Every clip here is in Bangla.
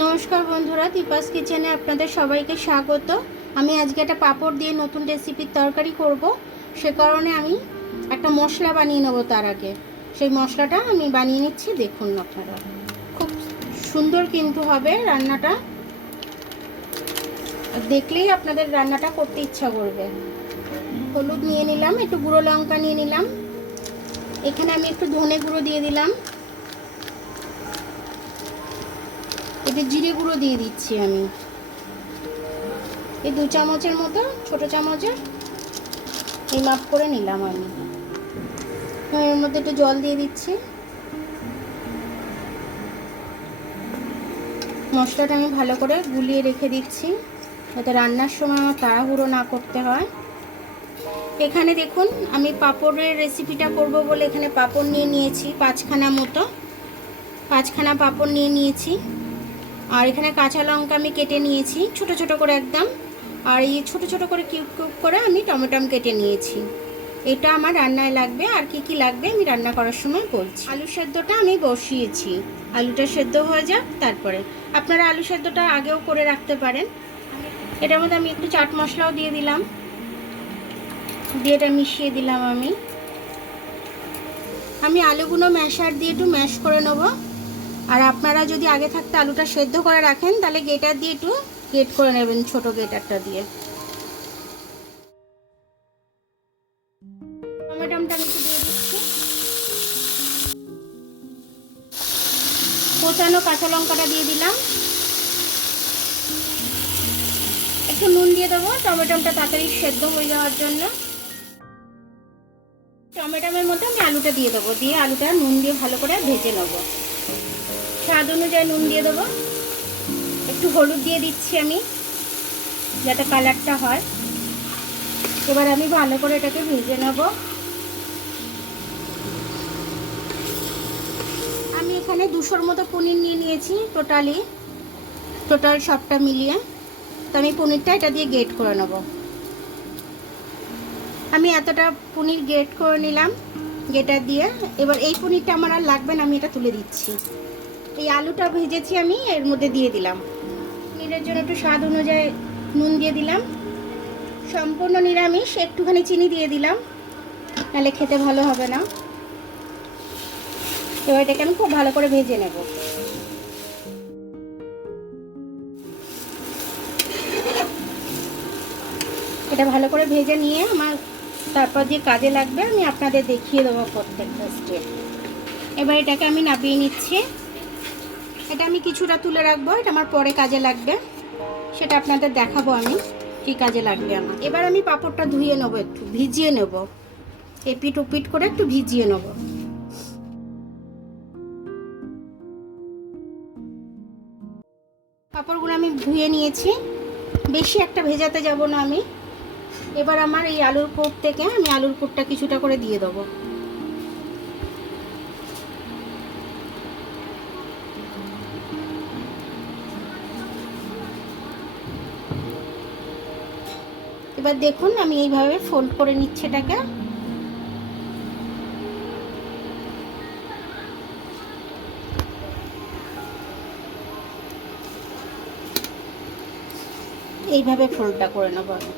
নমস্কার বন্ধুরা, দীপাস কিচেনে আপনাদের সবাইকে স্বাগত। আমি আজকে একটা পাঁপড় দিয়ে নতুন রেসিপির তরকারি করব। সে কারণে আমি একটা মশলা বানিয়ে নেব। তার আগে সেই মশলাটা আমি বানিয়ে নিচ্ছি। দেখুন আপনারা, খুব সুন্দর কিন্তু হবে রান্নাটা, দেখলেই আপনাদের রান্নাটা করতে ইচ্ছা করবে। হলুদ নিয়ে নিলাম, একটু গুঁড়ো লঙ্কা নিয়ে নিলাম, এখানে আমি একটু ধনে গুঁড়ো দিয়ে দিলাম, এতে জিরে গুঁড়ো দিয়ে দিচ্ছি আমি এই 2 চামচের মতো, ছোট চামচের এই মাপ করে নিলাম আমি। এর মধ্যে একটু জল দিয়ে দিচ্ছি। মশলাটা আমি ভালো করে গুলিয়ে রেখে দিচ্ছি, যাতে রান্নার সময় আমার তাড়াহুড়ো না করতে হয়। এখানে দেখুন, আমি পাঁপড়ের রেসিপিটা করব বলে এখানে পাঁপড় নিয়ে নিয়েছি 5খানা মতো, 5খানা পাঁপড় নিয়ে নিয়েছি। আর এখানে কাঁচা লঙ্কা আমি কেটে নিয়েছি ছোট ছোট করে একদম। আর এই ছোট ছোট করে কিউব কিউব করে আমি টমেটো কেটে নিয়েছি। এটা আমার রান্নায় লাগবে। আর কি কি লাগবে আমি রান্না করার সময় বলছি। আলু সেদ্ধটা আমি বসিয়েছি, আলুটা সেদ্ধ হয়ে যাক, তারপরে আপনারা আলু সেদ্ধটা আগেও করে রাখতে পারেন। এটার মধ্যে আমি একটু চাট মশলাও দিয়ে দিলাম, দিয়ে এটা মিশিয়ে দিলাম আমি আলুগুলো ম্যাশার দিয়ে একটু ম্যাশ করে নেব। আর আপনারা যদি আগে থাকতে আলুটা সেদ্ধ করে রাখেন, তাহলে গ্রেটার দিয়ে একটু গ্রেট করে নেবেন, ছোট গ্রেটারটা দিয়ে। টমেটোটা আমি একটু দিয়ে দিচ্ছি, কোচানো কাঁচা লঙ্কাটা দিয়ে দিলাম, একটু নুন দিয়ে দেবো টমেটোটা তাড়াতাড়ি সেদ্ধ হয়ে যাওয়ার জন্য। টমেটোর মধ্যে আমি আলুটা দিয়ে দেবো, দিয়ে আলুটা নুন দিয়ে ভালো করে ভেজে নেবো। স্বাদ অনুযায়ী নুন দিয়ে দেবো, একটু হলুদ দিয়ে দিচ্ছি আমি, যাতে কালারটা হয়। এবার আমি ভালো করে এটাকে ভেজে নেব। আমি এখানে 200-র মতো পনির নিয়ে নিয়েছি, টোটাল সবটা মিলিয়ে। তো আমি পনিরটা এটা দিয়ে গ্রেট করে নেব। আমি এতটা পনির গ্রেট করে নিলাম গ্রেটার দিয়ে। এবার এই পনিরটা আমার আর লাগবে না, আমি এটা তুলে দিচ্ছি। এই আলুটা ভেজেছি আমি এর মধ্যে দিয়ে দিলাম। পনিরের জন্য একটু স্বাদ অনুযায়ী নুন দিয়ে দিলাম। সম্পূর্ণ নিরামিষ, একটুখানি চিনি দিয়ে দিলাম, নাহলে খেতে ভালো হবে না। এবার এটাকে আমি খুব ভালো করে ভেজে নেব। এটা ভালো করে ভেজে নিয়ে আমার তারপর যে কাজে লাগবে আমি আপনাদের দেখিয়ে দেবো প্রত্যেকটা স্টেপ। এবার এটাকে আমি নামিয়ে নিচ্ছি। এটা আমি কিছুটা তুলে রাখবো, এটা আমার পরে কাজে লাগবে, সেটা আপনাদের দেখাবো আমি কি কাজে লাগবে আমার। এবার আমি পাঁপড়টা ধুয়ে নেবো, একটু ভিজিয়ে নেব, এপিট ওপিট করে একটু ভিজিয়ে নেব। পাঁপড়গুলো আমি ধুয়ে নিয়েছি, বেশি একটা ভেজাতে যাব না আমি। এবার আমার এই আলুর কোট থেকে আমি আলুর কোটটা কিছুটা করে দিয়ে দেবো। এবার দেখুন আমি এইভাবে ফোল্ড করে নিচ্ছি এটাকে। এইভাবে ফোল্ডটা করে নেব আমি।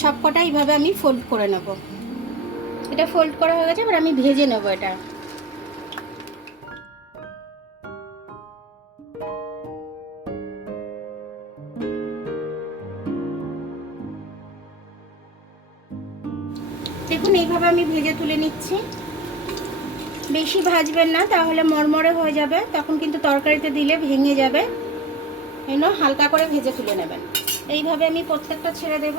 সব কটা এইভাবে আমি ফোল্ড করে নেব। এটা ফোল্ড করা হয়ে গেছে, এবার আমি ভেজে নেব এটা। দেখুন এইভাবে আমি ভেজে তুলে নিচ্ছি। বেশি ভাজবেন না, তাহলে মরমরে হয়ে যাবে, তখন কিন্তু তরকারিতে দিলে ভেঙে যাবে। এই জন্য হালকা করে ভেজে তুলে নেবেন। এইভাবে আমি প্রত্যেকটা ছেড়ে দেব।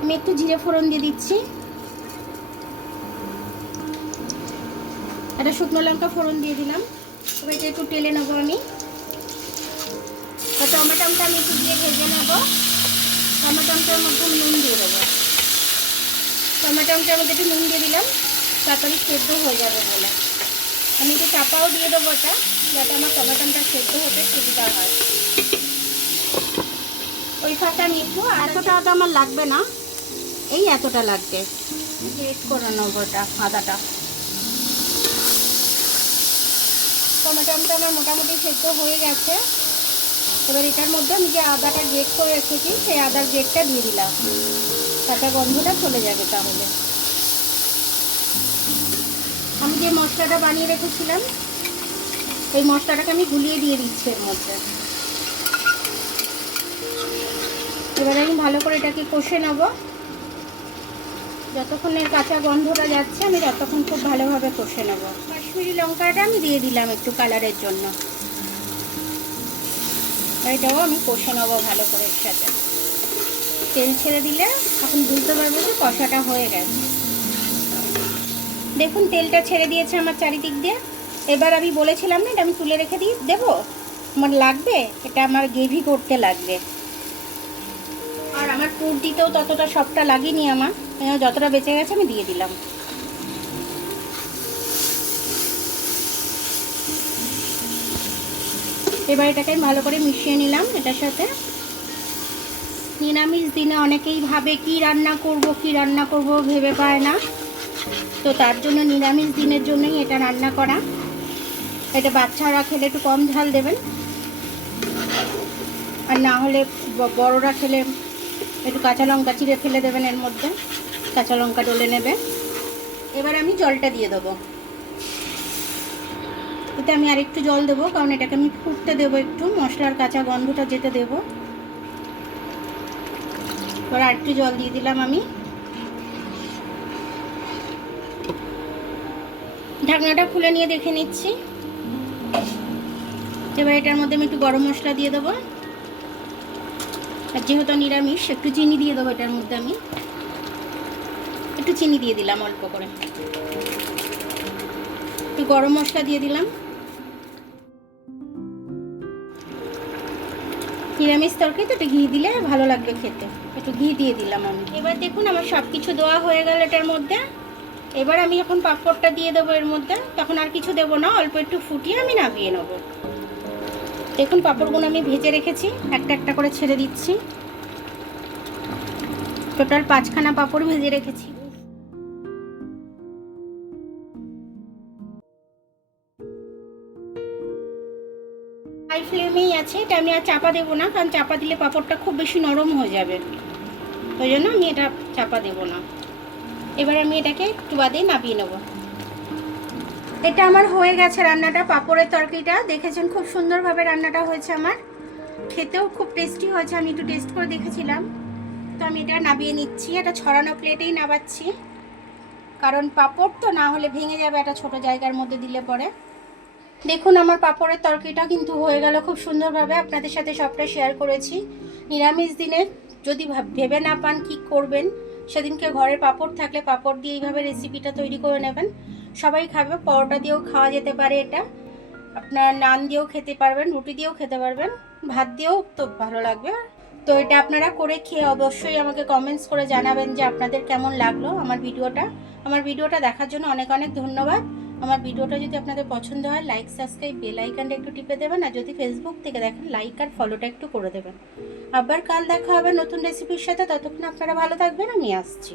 আমি একটু জিরে ফোড়ন দিয়ে দিচ্ছি, একটা শুকনো লঙ্কা ফোড়ন দিয়ে দিলাম। এবার এটা একটু টেলে নেবো আমি। টমেটোটা আমি একটু দিয়ে ভেজে নেব। টমেটোটার মধ্যে নুন দিয়ে দেবো, টমেটোটার মধ্যে একটু নুন দিয়ে দিলাম, তাড়াতাড়ি সেদ্ধ হয়ে যাবে বলে। আমি একটু চাপাও দিয়ে দেবো এটা, যাতে আমার টমেটোটা সেদ্ধ হতে সুবিধা হয়। ওই ফাঁকে আমি একটু এতটা আদা আমার লাগবে না, এই এতটা লাগবে, গ্রেট করে নেবো ওটা আদাটা। টমেটোটা আমার মোটামুটি সেদ্ধ হয়ে গেছে। এবার এটার মধ্যে আমি যে আদাটা গ্রেট করে রেখেছি সেই আদার গ্রেটটা দিয়ে দিলাম, কাঁচা গন্ধটা চলে যাবে। তাহলে আমি যে মশলাটা বানিয়ে রেখেছিলাম এই মশলাটাকে আমি গুলিয়ে দিয়ে দিচ্ছি এর মধ্যে। এবার আমি ভালো করে এটাকে কষে নেব, যতক্ষণ এর কাঁচা গন্ধটা যাচ্ছে আমি ততক্ষণ খুব ভালোভাবে কষে নেব। কাশ্মীরি লঙ্কাটা আমি দিয়ে দিলাম একটু কালারের জন্য, এটাও আমি কষে নেবো ভালো করে। এর সাথে তেল ছেড়ে দিলে এখন বুঝতে পারবো যে কষাটা হয়ে গেছে। দেখুন তেলটা ছেড়ে দিয়েছে আমার চারিদিক দিয়ে। এবার আমি বলেছিলাম না এটা আমি তুলে রেখে দেবো, আমার লাগবে, এটা আমার গ্রেভি করতে লাগবে। আর আমার পুর দিতেও ততটা সবটা লাগেনি, আমার যতটা বেঁচে গেছে আমি দিয়ে দিলাম। এবার এটাকে আমি ভালো করে মিশিয়ে নিলাম এটার সাথে। নিরামিষ দিনে অনেকেই ভাবে কি রান্না করব ভেবে পায় না, তো তার জন্য নিরামিষ দিনের জন্যই এটা রান্না করা। এটা বাচ্চারা খেলে একটু কম ঝাল দেবেন, আর না হলে বড়রা খেলে একটু কাঁচা লঙ্কা চিড়ে ফেলে দেবেন, এর মধ্যে কাঁচা লঙ্কা ডলে নেবে। এবার আমি জলটা দিয়ে দেবো, এতে আমি আরেকটু জল দেবো, কারণ এটাকে আমি ফুটতে দেবো, একটু মশলার কাঁচা গন্ধটা যেতে দেবো। এবার আরেকটু জল দিয়ে দিলাম আমি। ঢাকনাটা খুলে নিয়ে দেখে নিচ্ছি। এবার এটার মধ্যে আমি একটু গরম মশলা দিয়ে দেবো, আর যেহেতু নিরামিষ একটু চিনি দিয়ে দেবো এটার মধ্যে। আমি একটু চিনি দিয়ে দিলাম অল্প করে, একটু গরম মশলা দিয়ে দিলাম। নিরামিষ তরকারি তো একটু ঘি দিলে ভালো লাগবে খেতে, একটু ঘি দিয়ে দিলাম আমি। এবার দেখুন আমার সব কিছু দেওয়া হয়ে গেল এটার মধ্যে। এবার আমি যখন পাঁপড়টা দিয়ে দেবো এর মধ্যে, তখন আর কিছু দেবো না, অল্প একটু ফুটিয়ে আমি নামিয়ে নেবো। দেখুন পাঁপড়গুলো আমি ভেজে রেখেছি, একটা একটা করে ছেড়ে দিচ্ছি। টোটাল 5খানা পাঁপড় ভেজে রেখেছি। হাই ফ্লেমেই আছে এটা, আমি আর চাপা দেবো না, কারণ চাপা দিলে পাঁপড়টা খুব বেশি নরম হয়ে যাবে, ওই জন্য আমি এটা চাপা দেবো না। এবার আমি এটাকে একটু বাদেই নামিয়ে নেব। এটা আমার হয়ে গেছে রান্নাটা, পাঁপড়ের তরকারিটা দেখেছেন খুব সুন্দরভাবে রান্নাটা হয়েছে আমার, খেতেও খুব টেস্টি হয়েছে। আমি একটু টেস্ট করে দেখেছিলাম, তো আমি এটা নামিয়ে নিচ্ছি। এটা ছড়ানো প্লেটেই নামাচ্ছি, কারণ পাঁপড় তো না হলে ভেঙে যাবে একটা ছোট জায়গার মধ্যে দিলে পরে। দেখুন আমার পাঁপড়ের তরকারিটা কিন্তু হয়ে গেল খুব সুন্দরভাবে, আপনাদের সাথে সবটা শেয়ার করেছি। নিরামিষ দিনে যদি ভেবে না পান কি করবেন, সেদিনকে ঘরে পাঁপড় থাকলে পাঁপড় দিয়ে এইভাবে রেসিপিটা তৈরি করে নেবেন, সবাই খাবে। পরোটা দিয়েও খাওয়া যেতে পারে এটা, আপনার নান দিয়েও খেতে পারবেন, রুটি দিয়েও খেতে পারবেন, ভাত দিয়েও তো ভালো লাগবে। তো এটা আপনারা করে খেয়ে অবশ্যই আমাকে কমেন্টস করে জানাবেন যে আপনাদের কেমন লাগলো আমার ভিডিওটা। আমার ভিডিওটা দেখার জন্য অনেক অনেক ধন্যবাদ। আমার ভিডিওটা যদি আপনাদের পছন্দ হয় লাইক, সাবস্ক্রাইব, বেল আইকনটা একটু টিপে দেবেন, আর যদি ফেসবুক থেকে দেখেন লাইক আর ফলোটা একটু করে দেবেন। আবার কাল দেখা হবে নতুন রেসিপির সাথে, ততক্ষণ আপনারা ভালো থাকবেন, আমি আসছি।